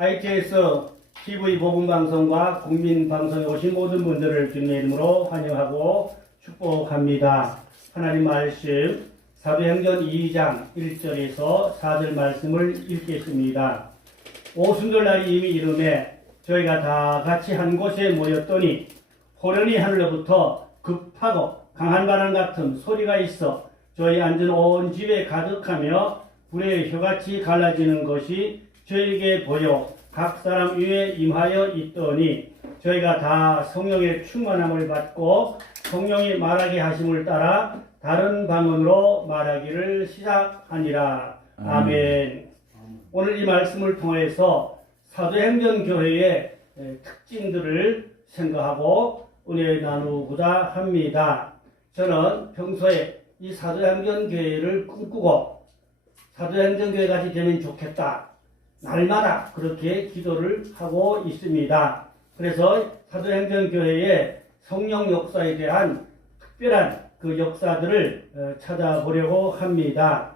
ITS TV 복음방송과 국민방송에 오신 모든 분들을 주님의 이름으로 환영하고 축복합니다. 하나님 말씀 사도행전 2장 1절에서 4절 말씀을 읽겠습니다. 오순절날이 이미 이름에 저희가 다 같이 한 곳에 모였더니 호련히 하늘로부터 급하고 강한 바람 같은 소리가 있어 저희 앉은 온 집에 가득하며 불의 혀같이 갈라지는 것이 저에게 보여 각 사람 위에 임하여 있더니 저희가 다 성령의 충만함을 받고 성령이 말하게 하심을 따라 다른 방언으로 말하기를 시작하니라. 아멘. 오늘 이 말씀을 통해서 사도행전 교회의 특징들을 생각하고 은혜 나누고자 합니다. 저는 평소에 이 사도행전 교회를 꿈꾸고 사도행전 교회 같이 되면 좋겠다. 날마다 그렇게 기도를 하고 있습니다. 그래서 사도행전 교회의 성령 역사에 대한 특별한 그 역사들을 찾아보려고 합니다.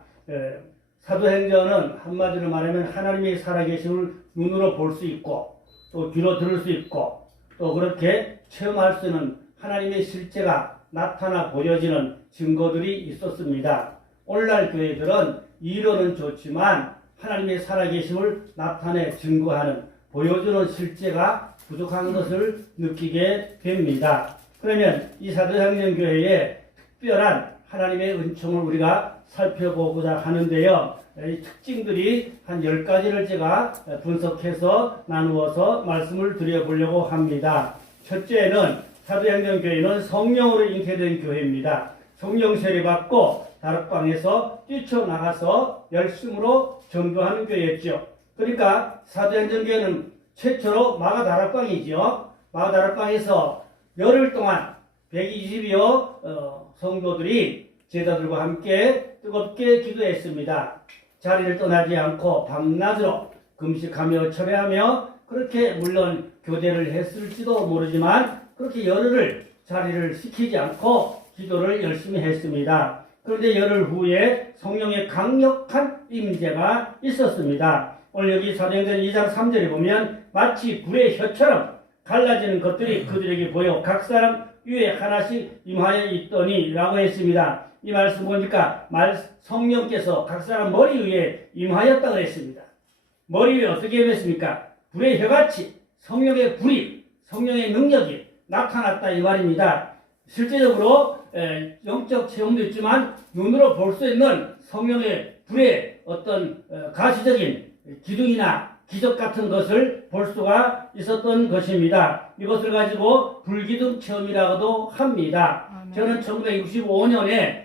사도행전은 한마디로 말하면 하나님의 살아계심을 눈으로 볼 수 있고 또 귀로 들을 수 있고 또 그렇게 체험할 수 있는 하나님의 실제가 나타나 보여지는 증거들이 있었습니다. 오늘날 교회들은 이론은 좋지만 하나님의 살아계심을 나타내 증거하는 보여주는 실제가 부족한 것을 느끼게 됩니다. 그러면 이 사도행전 교회의 특별한 하나님의 은총을 우리가 살펴보고자 하는데요. 이 특징들이 한 10가지를 제가 분석해서 나누어서 말씀을 드려보려고 합니다. 첫째는 사도행전 교회는 성령으로 잉태된 교회입니다. 성령 세례받고 다락방에서 뛰쳐나가서 열심으로 전도하는 교회였죠. 그러니까 사도행전 교회는 최초로 마가 다락방이죠. 마가 다락방에서 열흘 동안 120여 성도들이 제자들과 함께 뜨겁게 기도했습니다. 자리를 떠나지 않고 밤낮으로 금식하며 철회하며 그렇게 물론 교대를 했을지도 모르지만 그렇게 열흘을 자리를 시키지 않고 기도를 열심히 했습니다. 그런데 열흘 후에 성령의 강력한 임재가 있었습니다. 오늘 여기 사도행전 2장 3절에 보면 마치 불의 혀처럼 갈라지는 것들이 그들에게 보여 각 사람 위에 하나씩 임하여 있더니 라고 했습니다. 이 말씀 보니까 성령께서 각 사람 머리 위에 임하였다고 했습니다. 머리 위에 어떻게 임했습니까? 불의 혀같이 성령의 불이, 성령의 능력이 나타났다 이 말입니다. 실제적으로 영적 체험도 있지만 눈으로 볼 수 있는 성령의 불의 어떤 가시적인 기둥이나 기적 같은 것을 볼 수가 있었던 것입니다. 이것을 가지고 불기둥 체험이라고도 합니다. 저는 1965년에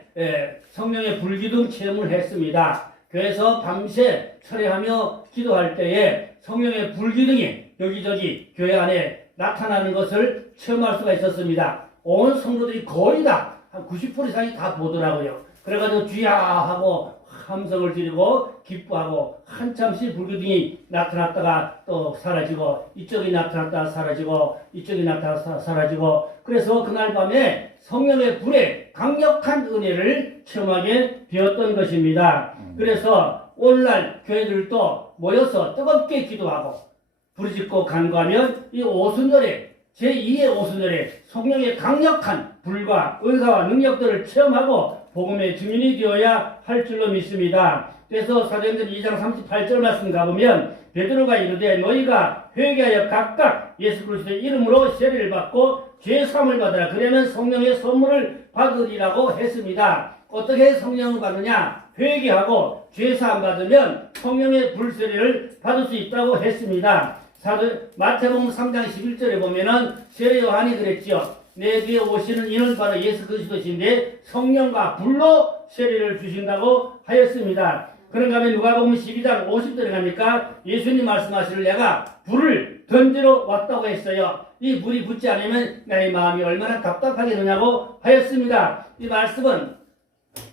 성령의 불기둥 체험을 했습니다. 교회에서 밤새 철회하며 기도할 때에 성령의 불기둥이 여기저기 교회 안에 나타나는 것을 체험할 수가 있었습니다. 온 성도들이 거의 다 한 90% 이상이 다 보더라고요. 그래가지고 주야 하고 함성을 지르고 기뻐하고 한참씩 불기둥이 나타났다가 또 사라지고 이쪽이 나타났다가 사라지고 이쪽이 나타났다가 사라지고 그래서 그날 밤에 성령의 불에 강력한 은혜를 체험하게 되었던 것입니다. 그래서 오늘날 교회들도 모여서 뜨겁게 기도하고 부르짖고 간구하면 이 오순절에 제2의 오순절에 성령의 강력한 불과 은사와 능력들을 체험하고 복음의 증인이 되어야 할 줄로 믿습니다. 그래서 사도행전 2장 38절 말씀 가보면 베드로가 이르되 너희가 회개하여 각각 예수 그리스도의 이름으로 세례를 받고 죄사함을 받으라. 그러면 성령의 선물을 받으리라고 했습니다. 어떻게 성령을 받느냐? 회개하고 죄사함 받으면 성령의 불세례를 받을 수 있다고 했습니다. 마태복음 3장 11절에 보면은 세례 요한이 그랬죠. 내 뒤에 오시는 이는 바로 예수 그리스도신데 성령과 불로 세례를 주신다고 하였습니다. 그런가 하면 누가복음 12장 50절에 가니까 예수님 말씀하시를 내가 불을 던지러 왔다고 했어요. 이 불이 붙지 않으면 나의 마음이 얼마나 답답하겠느냐고 하였습니다. 이 말씀은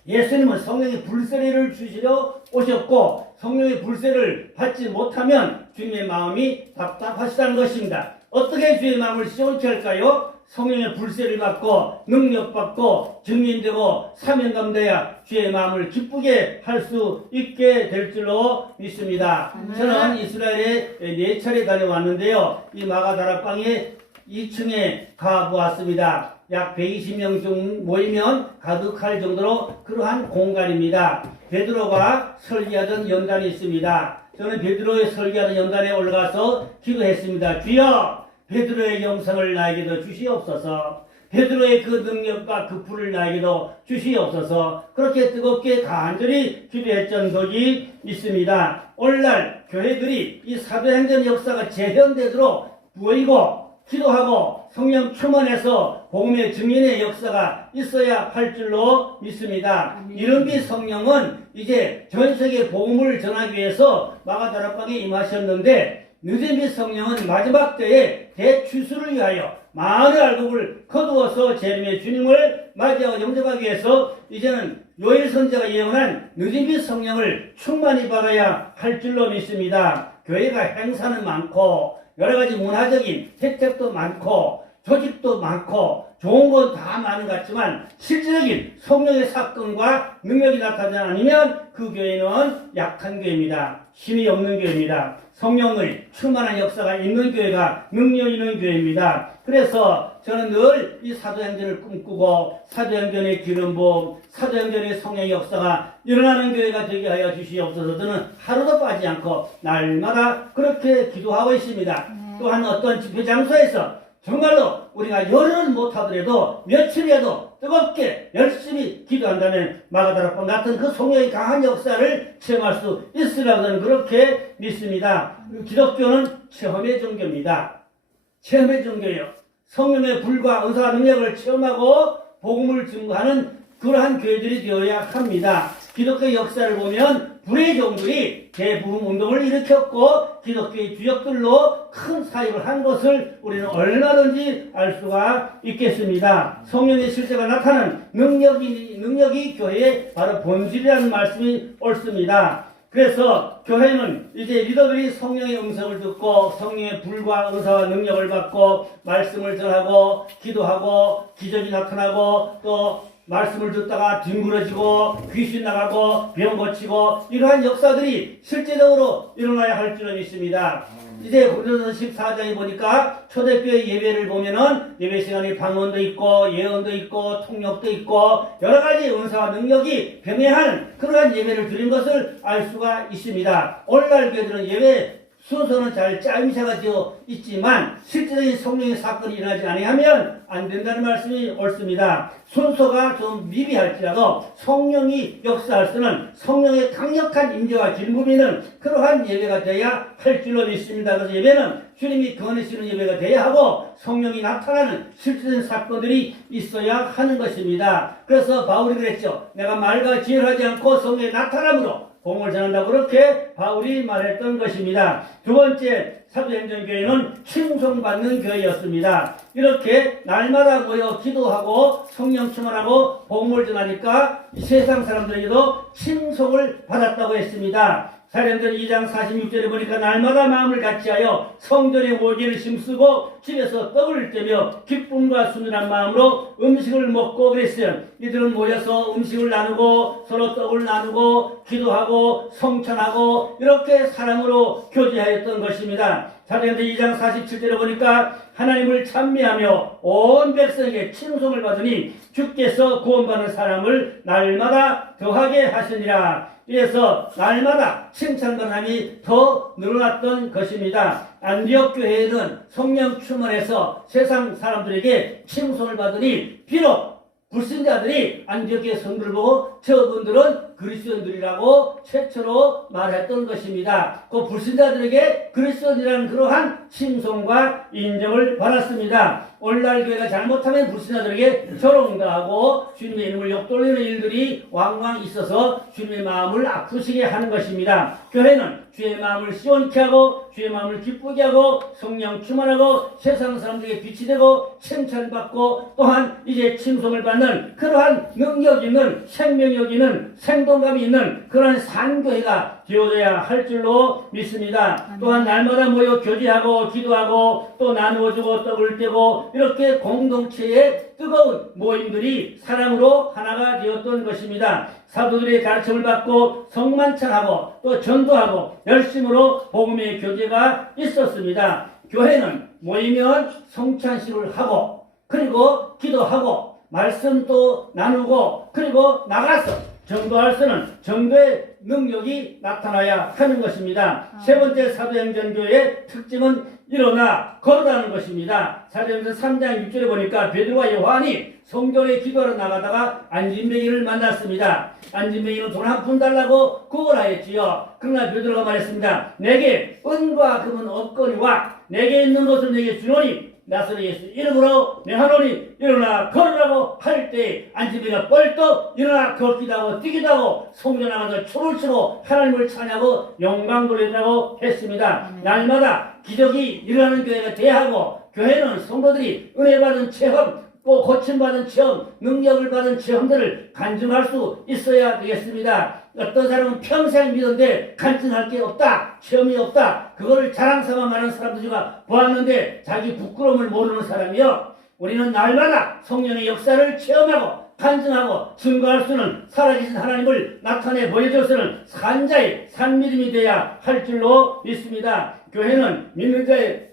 예수님은 성령의 불세례를 주시려 오셨고 성령의 불세례를 받지 못하면 주님의 마음이 답답하시다는 것입니다. 어떻게 주의 마음을 시원케 할까요? 성령의 불세를 받고 능력받고 증인되고 사명감돼야 주의 마음을 기쁘게 할 수 있게 될 줄로 믿습니다. 저는 이스라엘에 4차례 다녀왔는데요. 이 마가다락방에 2층에 가보았습니다. 약 120명 정도 모이면 가득할 정도로 그러한 공간입니다. 베드로가 설교하던 연단이 있습니다. 저는 베드로의 설교하는 연단에 올라가서 기도했습니다. 주여, 베드로의 영성을 나에게도 주시옵소서. 베드로의 그 능력과 그 불을 나에게도 주시옵소서. 그렇게 뜨겁게 간절히 기도했던 적이 있습니다. 오늘날 교회들이 이 사도행전 역사가 재현되도록 보이고 기도하고 성령 충만해서 복음의 증인의 역사가 있어야 할 줄로 믿습니다. 이른비 성령은 이제 전 세계 복음을 전하기 위해서 마가다락방에 임하셨는데, 늦은비 성령은 마지막 때에 대추수를 위하여 많은 알곡을 거두어서 재림의 주님을 맞이하고 영접하기 위해서 이제는 요엘 선지자가 예언한 늦은비 성령을 충만히 받아야 할 줄로 믿습니다. 교회가 행사는 많고 여러 가지 문화적인 혜택도 많고 조직도 많고 좋은 건 다 많은 것 같지만 실질적인 성령의 사건과 능력이 나타나지 않으면 그 교회는 약한 교회입니다. 힘이 없는 교회입니다. 성령의 충만한 역사가 있는 교회가 능력 있는 교회입니다. 그래서 저는 늘 이 사도행전을 꿈꾸고 사도행전의 기름부음, 사도행전의 성령의 역사가 일어나는 교회가 되게 하여 주시옵소서. 저는 하루도 빠지지 않고 날마다 그렇게 기도하고 있습니다. 또한 어떤 집회 장소에서 정말로 우리가 열흘은 못하더라도 며칠이라도 뜨겁게 열심히 기도한다면 마가다락방 같은 그 성령의 강한 역사를 체험할 수 있으라고 저는 그렇게 믿습니다. 기독교는 체험의 종교입니다. 체험의 종교예요. 성령의 불과 은사와 능력을 체험하고 복음을 증거하는 그러한 교회들이 되어야 합니다. 기독교 역사를 보면 불의 종들이 대부흥 운동을 일으켰고 기독교의 주역들로 큰 사역을 한 것을 우리는 얼마든지 알 수가 있겠습니다. 성령의 실제가 나타나는 능력이 교회의 바로 본질이라는 말씀이 옳습니다. 그래서 교회는 이제 리더들이 성령의 음성을 듣고 성령의 불과 은사와 능력을 받고 말씀을 전하고 기도하고 기적이 나타나고 또 말씀을 듣다가 뒹굴어지고 귀신 나가고 병 고치고 이러한 역사들이 실제적으로 일어나야 할 줄은 있습니다. 이제 고린도서 14장에 보니까 초대교회 예배를 보면은 예배 시간에 방언도 있고 예언도 있고 통역도 있고 여러 가지 은사와 능력이 병행하는 그러한 예배를 드린 것을 알 수가 있습니다. 오늘날 교회들은 예배 순서는 잘 짜임새가 되어 있지만 실제적인 성령의 사건이 일어나지 아니하면 안 된다는 말씀이 옳습니다. 순서가 좀 미비할지라도 성령이 역사할 수는 성령의 강력한 임재와 길림이 있는 그러한 예배가 되어야 할 줄로 믿습니다. 그래서 예배는 주님이 거느시는 예배가 되어야 하고 성령이 나타나는 실질적인 사건들이 있어야 하는 것입니다. 그래서 바울이 그랬죠. 내가 말과 지혜를 하지 않고 성령의 나타남으로 복음을 전한다고 그렇게 바울이 말했던 것입니다. 두 번째, 사도행전교회는 칭송받는 교회였습니다. 이렇게 날마다 모여 기도하고 성령 충만하고 복음을 전하니까 이 세상 사람들에게도 칭송을 받았다고 했습니다. 사도행전 2장 46절에 보니까 날마다 마음을 같이하여 성전에 모기를 심쓰고 집에서 떡을 떼며 기쁨과 순전한 마음으로 음식을 먹고 그랬어요. 이들은 모여서 음식을 나누고 서로 떡을 나누고 기도하고 성찬하고 이렇게 사랑으로 교제하였던 것입니다. 사도행전 2장 47절에 보니까 하나님을 찬미하며 온 백성에게 칭송을 받으니 주께서 구원받는 사람을 날마다 더하게 하시니라. 그래서 날마다 칭찬받는 사람이 더 늘어났던 것입니다. 안디옥 교회에는 성령 충만해서 세상 사람들에게 칭송을 받으니 비록 불신자들이 안디옥의 성도를 보고 저분들은 그리스도인들이라고 최초로 말했던 것입니다. 그 불신자들에게 그리스도인이라는 그러한 칭송과 인정을 받았습니다. 오늘날 교회가 잘못하면 불신자들에게 조롱당하고 주님의 이름을 욕돌리는 일들이 왕왕 있어서 주님의 마음을 아프시게 하는 것입니다. 교회는 주의 마음을 시원케 하고 주의 마음을 기쁘게 하고 성령 충만하고 세상 사람들에게 빛이 되고 칭찬받고 또한 이제 칭송을 받는 그러한 능력 있는 생명력 있는 생동감이 있는 그런 산교회가 되어져야 할 줄로 믿습니다. 또한 날마다 모여 교제하고 기도하고 또 나누어주고 떡을 떼고 이렇게 공동체의 뜨거운 모임들이 사랑으로 하나가 되었던 것입니다. 사도들의 가르침을 받고 성만찬하고 또 전도하고 열심으로 복음의 교제가 있었습니다. 교회는 모이면 성찬식을 하고 그리고 기도하고 말씀도 나누고 그리고 나가서 전도할 수는 전도의 능력이 나타나야 하는 것입니다. 세 번째 사도행전교회의 특징은 일어나 걸어가는 것입니다. 사도행전 3장 6절에 보니까 베드로와 요한이 성전에 기도하러 나가다가 안진뱅이를 만났습니다. 안진뱅이는 돈 한 푼 달라고 구걸하였지요. 그러나 베드로가 말했습니다. 내게 은과 금은 없거니와 내게 있는 것을 내게 주노니 나사렛 예수 이름으로 명하노니 일어나 걸으라고 할 때 안진뱅이가 뻘떡 일어나 걷기도 하고 뛰기도 하고 성전 나가서 춤을 추고 하나님을 찬양하고 영광 돌린다고 했습니다. 날마다 기적이 일어나는 교회가 돼야 하고 교회는 성도들이 은혜 받은 체험 또 고침받은 체험, 능력을 받은 체험들을 간증할 수 있어야 되겠습니다. 어떤 사람은 평생 믿었는데 간증할 게 없다, 체험이 없다, 그거를 자랑삼아 말하는 사람도 제가 보았는데 자기 부끄러움을 모르는 사람이요. 우리는 날마다 성령의 역사를 체험하고 간증하고 증거할 수는 살아계신 하나님을 나타내 보여줄 수는 산자의 산믿음이 되어야 할 줄로 믿습니다. 교회는 믿는 자의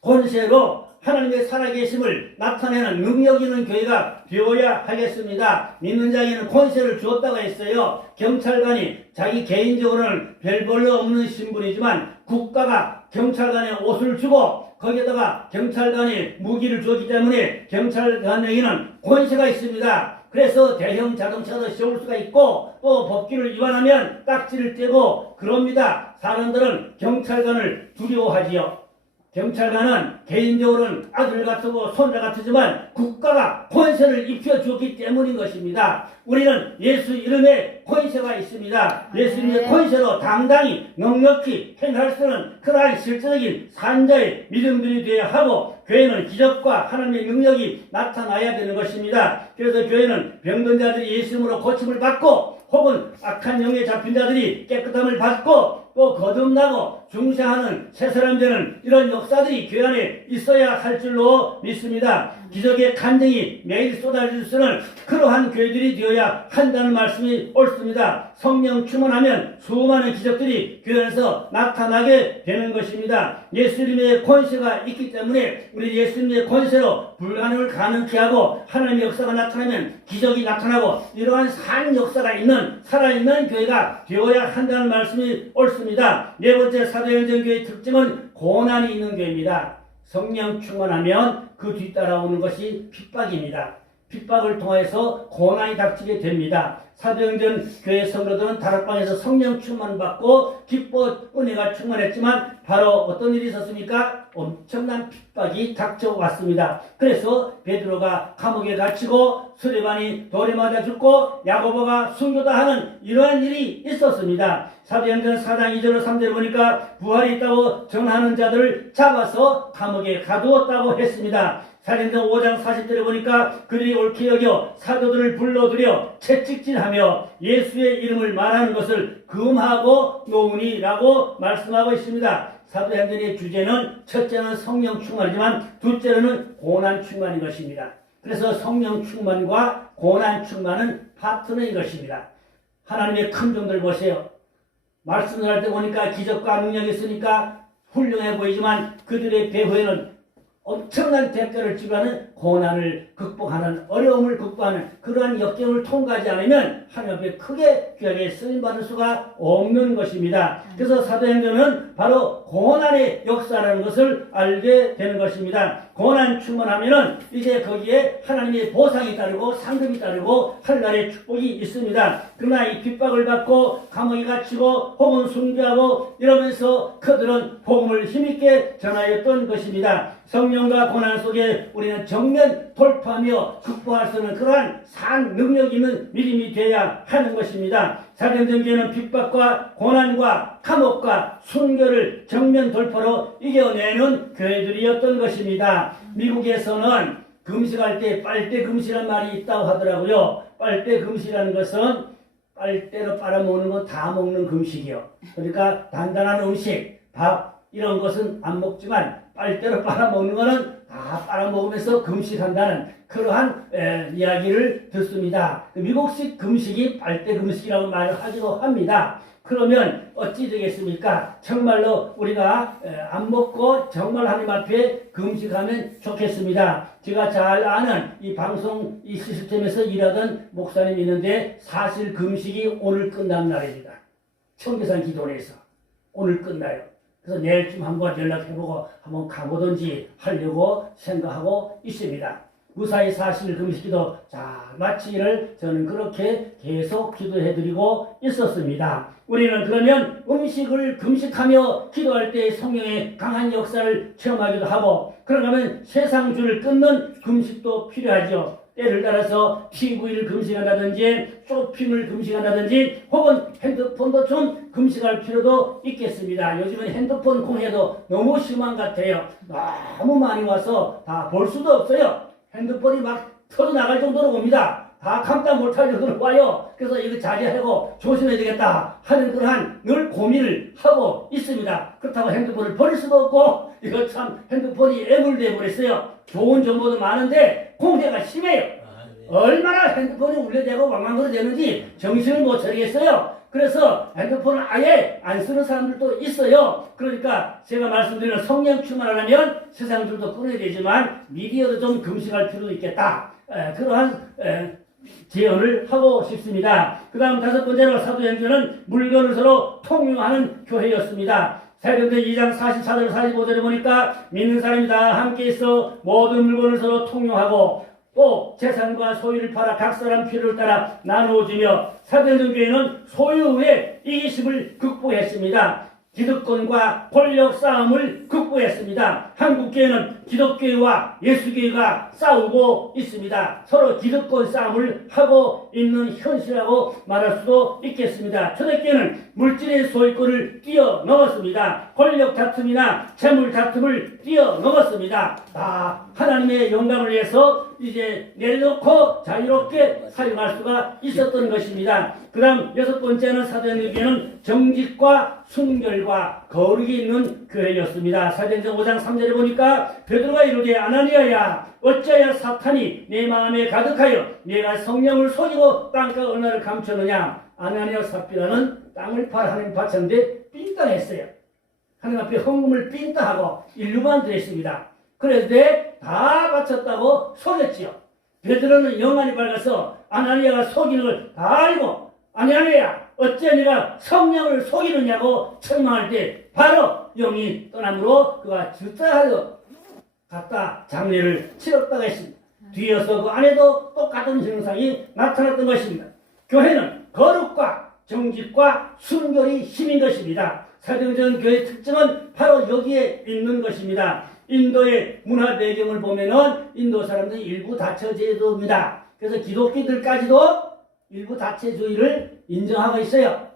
권세로 하나님의 살아계심을 나타내는 능력 있는 교회가 되어야 하겠습니다. 믿는 자에게는 권세를 주었다고 했어요. 경찰관이 자기 개인적으로는 별 볼로 없는 신분이지만 국가가 경찰관에 옷을 주고 거기에다가 경찰관이 무기를 주었기 때문에 경찰관에게는 권세가 있습니다. 그래서 대형 자동차도 세울 수가 있고 또 법규를 위반하면 딱지를 떼고 그럽니다. 사람들은 경찰관을 두려워하지요. 경찰관은 개인적으로는 아들 같고 손자 같지만 국가가 권세를 입혀주었기 때문인 것입니다. 우리는 예수 이름에 권세가 있습니다. 예수 이름의 권세로 당당히 넉넉히 행할 수 있는 그러한 실제적인 산자의 믿음들이 되어야 하고 교회는 기적과 하나님의 능력이 나타나야 되는 것입니다. 그래서 교회는 병든 자들이 예수 이름으로 고침을 받고 혹은 악한 영에 잡힌 자들이 깨끗함을 받고 또 거듭나고 중생하는 새 사람 되는 이런 역사들이 교회 안에 있어야 할 줄로 믿습니다. 기적의 간증이 매일 쏟아질 수는 그러한 교회들이 되어야 한다는 말씀이 옳습니다. 성령 충만하면 수많은 기적들이 교회 안에서 나타나게 되는 것입니다. 예수님의 권세가 있기 때문에 우리 예수님의 권세로 불가능을 가능케 하고 하나님의 역사가 나타나면 기적이 나타나고 이러한 산 역사가 있는 살아있는 교회가 되어야 한다는 말씀이 옳습니다. 네 번째 사도행전 교회의 특징은 고난이 있는 교회입니다. 성령 충만하면 그 뒤따라오는 것이 핍박입니다. 핍박을 통해서 고난이 닥치게 됩니다. 사도행전 교회 성도들은 다락방에서 성령 충만받고 기뻐 은혜가 충만했지만 바로 어떤 일이 있었습니까? 엄청난 핍박이 닥쳐왔습니다. 그래서 베드로가 감옥에 갇히고 스데반이 돌에 맞아 죽고 야고보가 순교다 하는 이러한 일이 있었습니다. 사도행전 4장 2절로 3절을 보니까 부활이 있다고 전하는 자들을 잡아서 감옥에 가두었다고 했습니다. 사도행전 5장 40절에 보니까 그들이 옳게 여겨 사도들을 불러들여 채찍질하며 예수의 이름을 말하는 것을 금하고 놓으니라고 말씀하고 있습니다. 사도행전의 주제는 첫째는 성령 충만이지만 둘째로는 고난 충만인 것입니다. 그래서 성령 충만과 고난 충만은 파트너인 것입니다. 하나님의 큰 종들 보세요. 말씀을 할 때 보니까 기적과 능력이 있으니까 훌륭해 보이지만 그들의 배후에는 엄청난 대가를 지불하는 고난을 극복하는 어려움을 극복하는 그러한 역경을 통과하지 않으면 하나님 앞에 크게 귀하게 쓰임받을 수가 없는 것입니다. 그래서 사도행전은 바로 고난의 역사라는 것을 알게 되는 것입니다. 고난 충만하면은 이제 거기에 하나님의 보상이 따르고 상급이 따르고 하늘나라의 축복이 있습니다. 그러나 이 핍박을 받고 감옥에 갇히고 혹은 순교하고 이러면서 그들은 복음을 힘있게 전하였던 것입니다. 성령과 고난 속에 우리는 정면 돌파하며 극복할 수 있는 그러한 산 능력 있는 믿음이 되어야 하는 것입니다. 사도행전 교회는 핍박과 고난과 감옥과 순교를 정면 돌파로 이겨내는 교회들이었던 것입니다. 미국에서는 금식할 때 빨대 금식이라는 말이 있다고 하더라고요. 빨대 금식이라는 것은 빨대로 빨아먹는 건 다 먹는 금식이요. 그러니까 단단한 음식, 밥 이런 것은 안 먹지만 빨대로 빨아먹는 거는 다 빨아먹으면서 금식한다는 그러한 이야기를 듣습니다. 미국식 금식이 빨대 금식이라고 말을 하기도 합니다. 그러면 어찌 되겠습니까? 정말로 우리가 안 먹고 정말 하나님 앞에 금식하면 좋겠습니다. 제가 잘 아는 이 방송 이 시스템에서 일하던 목사님이 있는데 사실 금식이 오늘 끝난 날입니다. 청계산 기도원에서 오늘 끝나요. 그래서 내일쯤 한번 연락해보고 한번 가보든지 하려고 생각하고 있습니다. 무사히 사실 금식기도 잘 마치기를 저는 그렇게 계속 기도해드리고 있었습니다. 우리는 그러면 음식을 금식하며 기도할 때 성령의 강한 역사를 체험하기도 하고 그러면 세상줄을 끊는 금식도 필요하죠. 때를 따라서 TV를 금식한다든지 쇼핑을 금식한다든지 혹은 핸드폰도 좀 금식할 필요도 있겠습니다. 요즘은 핸드폰 공해도 너무 심한 것 같아요. 너무 많이 와서 다 볼 수도 없어요. 핸드폰이 막 터져나갈 정도로 옵니다. 다 감당 못할 정도로 와요. 그래서 이거 자제하고 조심해야 되겠다 하는 그러한 늘 고민을 하고 있습니다. 그렇다고 핸드폰을 버릴 수도 없고 이거 참 핸드폰이 애물돼 버렸어요. 좋은 정보도 많은데 공해가 심해요. 얼마나 핸드폰이 울려대고 왕왕거려 되는지 정신을 못 차리겠어요. 그래서 핸드폰을 아예 안 쓰는 사람들도 있어요. 그러니까 제가 말씀드리는 성령 충만하려면 세상들도 끊어야 되지만 미디어도 좀 금식할 필요도 있겠다. 그러한 제언을 하고 싶습니다. 그 다음 다섯 번째로 사도행전은 물건을 서로 통용하는 교회였습니다. 사도행전 2장 44절 45절에 보니까 믿는 사람이 다 함께 있어 모든 물건을 서로 통용하고 또 재산과 소유를 팔아 각 사람 필요를 따라 나누어주며 사도행전 교회는 소유의 이기심을 극복했습니다. 기득권과 권력 싸움을 극복했습니다. 한국교회는 기독교회와 예수교회가 싸우고 있습니다. 서로 기득권 싸움을 하고 있는 현실이라고 말할 수도 있겠습니다. 초대교회는 물질의 소유권을 뛰어넘었습니다. 권력 다툼이나 재물 다툼을 뛰어넘었습니다. 다 하나님의 영광을 위해서 이제 내려놓고 자유롭게 사용할 수가 있었던 것입니다. 그 다음 여섯 번째는 사도행전 교회는 정직과 순결과 거룩이 있는 교회였습니다. 사도행전 5장 3절에 보니까 베드로가 이르되 아나니아야 어찌하여 사탄이 내 마음에 가득하여 내가 성령을 속이고 땅과 은하를 감추느냐. 아나니아 삽비라는 땅을 팔아 하나님 바쳤는데 삥땅했어요. 하나님 앞에 헌금을 삥땅하고 인류만 드렸습니다. 그런데 다 바쳤다고 속였지요. 베드로는 영안이 밝아서 아나니아가 속이는 걸 다 알고 아나니아야 어째 네가 성령을 속이느냐고 책망할 때 바로 영이 떠남으로 그가 즉사하여 갔다 장례를 치렀다고 했습니다. 뒤에서 그 안에도 똑같은 증상이 나타났던 것입니다. 교회는 거룩과 정직과 순결이 힘인 것입니다. 사도행전 교회의 특징은 바로 여기에 있는 것입니다. 인도의 문화 배경을 보면은 인도 사람들은 일부 다처제도입니다. 그래서 기독교들까지도 일부 다처주의를 인정하고 있어요.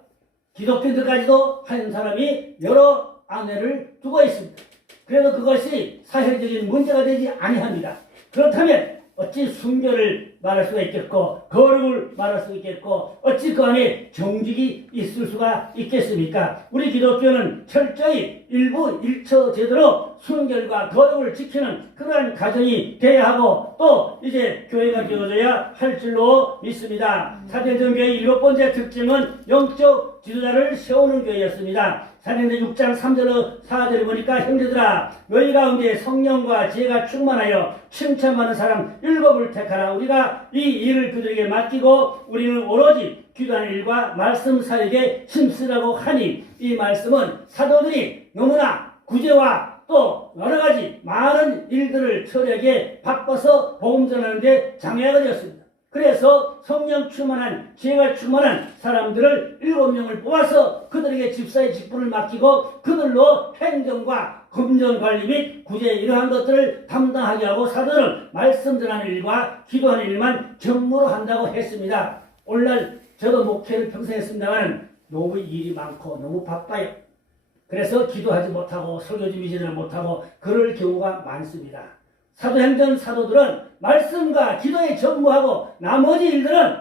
기독교들까지도 한 사람이 여러 아내를 두고 있습니다. 그래서 그것이 사회적인 문제가 되지 아니합니다. 그렇다면 어찌 순결을 말할 수가 있겠고 거룩을 말할 수 있겠고 어찌 그 안에 정직이 있을 수가 있겠습니까? 우리 기독교는 철저히 일부 일처 제대로 순결과 거룩을 지키는 그러한 가정이 돼야 하고 또 이제 교회가 되어져야 할 줄로 믿습니다. 사도행전 교회의 일곱 번째 특징은 영적 지도자를 세우는 교회였습니다. 사도행전 6장 3절 4절에 보니까 형제들아 너희 가운데 성령과 지혜가 충만하여 칭찬받는 사람 7을 택하라. 우리가 이 일을 그들에게 맡기고 우리는 오로지 기도하는 일과 말씀 사역에 힘쓰라고 하니 이 말씀은 사도들이 너무나 구제와 또 여러가지 많은 일들을 처리하기에 바빠서 복음 전하는데 장애가 되었습니다. 그래서 성령 충만한 지혜가 충만한 사람들을 7명을 뽑아서 그들에게 집사의 직분을 맡기고 그들로 행정과 금전관리 및 구제 이러한 것들을 담당하게 하고 사도는 말씀 전하는 일과 기도하는 일만 전무로 한다고 했습니다. 오늘날 저도 목회를 평생 했습니다만 너무 일이 많고 너무 바빠요. 그래서 기도하지 못하고 설교 준비를 못하고 그럴 경우가 많습니다. 사도행전 사도들은 말씀과 기도에 전무하고 나머지 일들은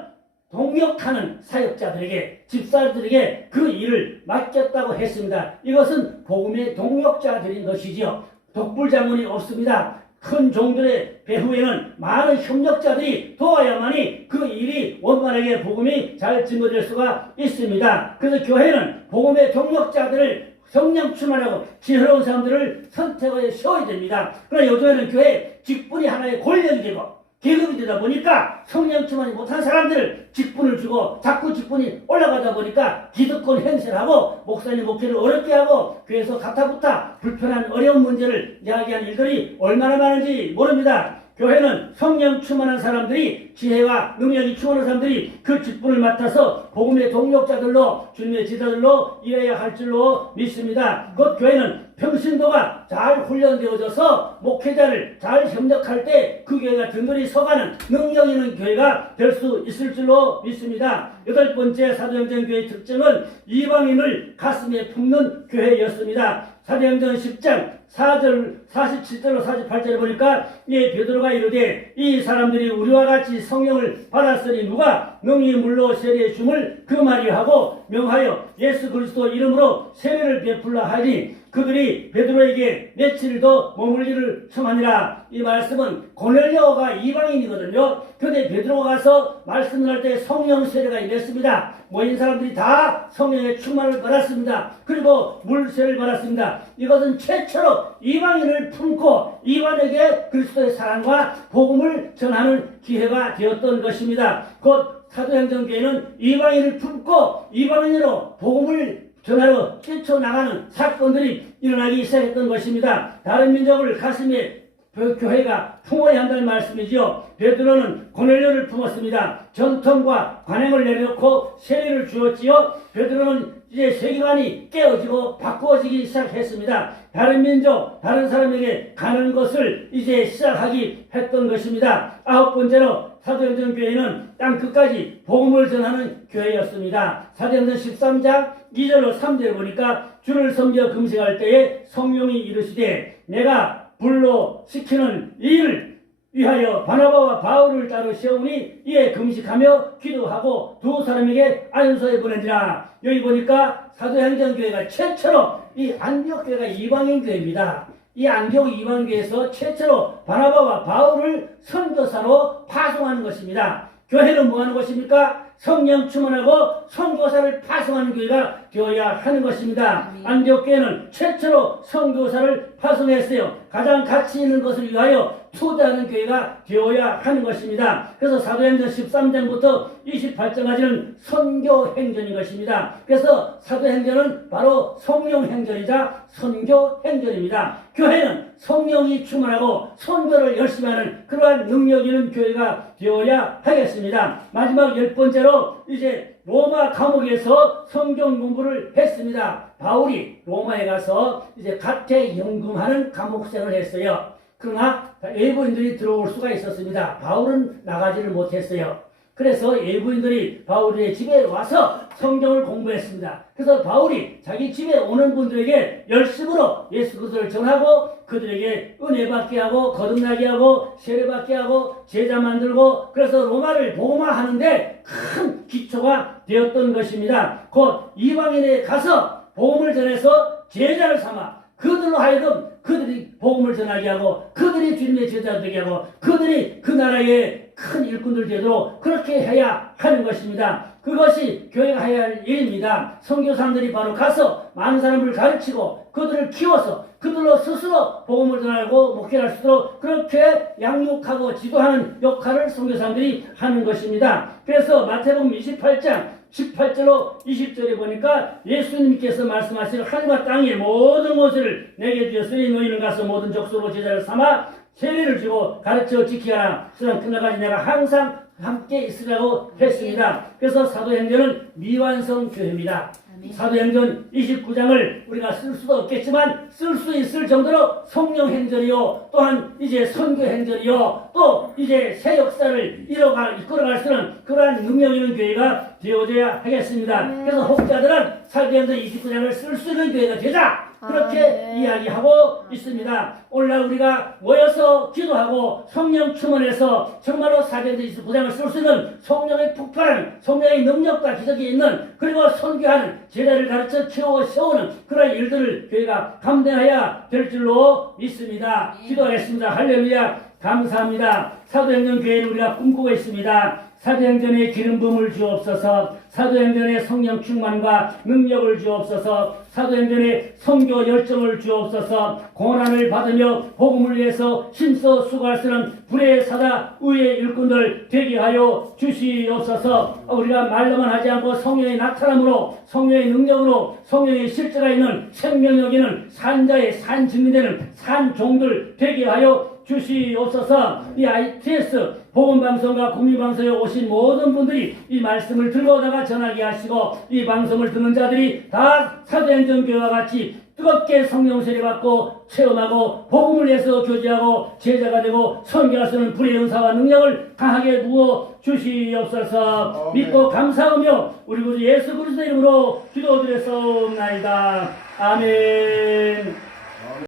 동역하는 사역자들에게, 집사들에게 그 일을 맡겼다고 했습니다. 이것은 복음의 동역자들인 것이지요. 독불장군이 없습니다. 큰 종들의 배후에는 많은 협력자들이 도와야만이 그 일이 원만하게 복음이 잘 증거될 수가 있습니다. 그래서 교회는 복음의 동역자들을 성령 충만하고 지혜로운 사람들을 선택하여 세워야 됩니다. 그러나 요즘에는 교회 직분이 하나의 권력이 되고 계급이 되다 보니까 성령 충만이 못한 사람들을 직분을 주고 자꾸 직분이 올라가다 보니까 기득권 행세를 하고 목사님 목회를 어렵게 하고 교회에서 가타부타 불편한 어려운 문제를 이야기하는 일들이 얼마나 많은지 모릅니다. 교회는 성령 충만한 사람들이, 지혜와 능력이 충만한 사람들이 그 직분을 맡아서 복음의 동력자들로, 주님의 제자들로 일해야 할 줄로 믿습니다. 곧 교회는 평신도가 잘 훈련되어져서 목회자를 잘 협력할 때 그 교회가 든든히 서가는 능력 있는 교회가 될 수 있을 줄로 믿습니다. 8번째 사도행전 교회의 특징은 이방인을 가슴에 품는 교회였습니다. 사도행전 10장 4절 47절로 48절에 보니까 베드로가 이르되 이 사람들이 우리와 같이 성령을 받았으니 누가 능히 물로 세례 줌을 그 말이 하고 명하여 예수 그리스도 이름으로 세례를 베풀라 하니 그들이 베드로에게 며칠 더 머물기를 청하니라. 이 말씀은 고넬료가 이방인이거든요. 그런데 베드로가 가서 말씀을 할 때 성령 세례가 임했습니다. 모인 사람들이 다 성령의 충만을 받았습니다. 그리고 물 세례를 받았습니다. 이것은 최초로 이방인을 품고 이방에게 그리스도의 사랑과 복음을 전하는 기회가 되었던 것입니다. 곧 사도행전교회는 이방인을 품고 이방인으로 복음을 전하러 뛰쳐나가는 사건들이 일어나기 시작했던 것입니다. 다른 민족을 가슴에 교회가 품어야 한다는 말씀이지요. 베드로는 고넬료를 품었습니다. 전통과 관행을 내려놓고 세례를 주었지요. 베드로는 이제 세계관이 깨어지고 바꾸어지기 시작했습니다. 다른 민족, 다른 사람에게 가는 것을 이제 시작하기 했던 것입니다. 9번째로 사도행전 교회는 땅 끝까지 복음을 전하는 교회였습니다. 사도행전 13장 2절로 3절에 보니까 주를 섬겨 금식할 때에 성령이 이르시되 내가 불로 시키는 이 일을 위하여 바나바와 바울을 따로 세우니 이에 금식하며 기도하고 두 사람에게 안수해 보내니라. 여기 보니까 사도행전 교회가 최초로 이 안디옥 교회가 이방인 교회입니다. 이 안디옥 이방교회에서 최초로 바나바와 바울을 선교사로 파송하는 것입니다. 교회는 뭐 하는 것입니까? 성령 충만하고 선교사를 파송하는 교회가 되어야 하는 것입니다. 안디옥 교회는 최초로 선교사를 파송했어요. 가장 가치 있는 것을 위하여 투자하는 교회가 되어야 하는 것입니다. 그래서 사도행전 13장부터 28장까지는 선교 행전인 것입니다. 그래서 사도행전은 바로 성령 행전이자 선교 행전입니다. 교회는 성령이 충만하고 선교를 열심히 하는 그러한 능력 있는 교회가 되어야 하겠습니다. 마지막 10번째로 이제 로마 감옥에서 성경 공부를 했습니다. 바울이 로마에 가서 이제 가택연금하는 감옥생을 했어요. 그러나 외부인들이 들어올 수가 있었습니다. 바울은 나가지를 못했어요. 그래서 외부인들이 바울의 집에 와서 성경을 공부했습니다. 그래서 바울이 자기 집에 오는 분들에게 열심으로 예수 그리스도를 전하고 그들에게 은혜 받게 하고 거듭나게 하고 세례 받게 하고 제자 만들고 그래서 로마를 복음화하는데 큰 기초가 되었던 것입니다. 곧 이방인에 가서 복음을 전해서 제자를 삼아 그들로 하여금 그들이 복음을 전하게 하고 그들이 주님의 제자 되게 하고 그들이 그 나라의 큰 일꾼들 되도록 그렇게 해야 하는 것입니다. 그것이 교회가 해야 할 일입니다. 선교사들이 바로 가서 많은 사람을 가르치고 그들을 키워서 그들로 스스로 복음을 전하고 목회할 수 있도록 그렇게 양육하고 지도하는 역할을 선교사들이 하는 것입니다. 그래서 마태복음 28장 18절로 20절에 보니까 예수님께서 말씀하시는 하늘과 땅의 모든 것을 내게 주었으니 너희는 가서 모든 족속으로 제자를 삼아 세례를 주고 가르쳐 지키라. 세상 끝날까지 내가 항상 함께 있으라고 했습니다. 그래서 사도행전은 미완성 교회입니다. 사도행전 29장을 우리가 쓸 수도 없겠지만 쓸 수 있을 정도로 성령 행전이요 또한 이제 선교 행전이요 또 이제 새 역사를 이끌어갈 수 있는 그러한 능력 있는 교회가 되어져야 하겠습니다. 그래서 혹자들은 사도행전 29장을 쓸 수 있는 교회가 되자 그렇게 이야기하고 있습니다. 오늘날 우리가 모여서 기도하고 성령 충만해서 정말로 사도행전 부장을 쓸 수 있는 성령의 폭발하는 성령의 능력과 기적이 있는 그리고 선교하는 제자를 가르쳐 키워 세우는 그런 일들을 교회가 감당해야 될 줄로 믿습니다. 기도하겠습니다. 할렐루야. 감사합니다. 사도행전 교회를 우리가 꿈꾸고 있습니다. 사도행전의 기름 부음을 주옵소서. 사도행전의 성령 충만과 능력을 주옵소서. 사도행전의 선교 열정을 주옵소서. 고난을 받으며 복음을 위해서 힘써 수고할 수 있는 불의 사다 의의 일꾼들 되게 하여 주시옵소서. 우리가 말로만 하지 않고 성령의 나타남으로 성령의 능력으로 성령의 실제가 있는 생명력 있는 산자의 산 증인되는 산 종들 되게 하여 주시옵소서. 이 ITS 복음방송과 국민방송에 오신 모든 분들이 이 말씀을 들고 나가 전하게 하시고 이 방송을 듣는 자들이 다 사도행전 교회와 같이 뜨겁게 성령 세례받고 체험하고 복음을 위해서 교제하고 제자가 되고 선교할 수 있는 불의 은사와 능력을 강하게 부어 주시옵소서. 믿고 감사하며 우리 구주 예수 그리스도 이름으로 기도드렸사옵나이다. 아멘.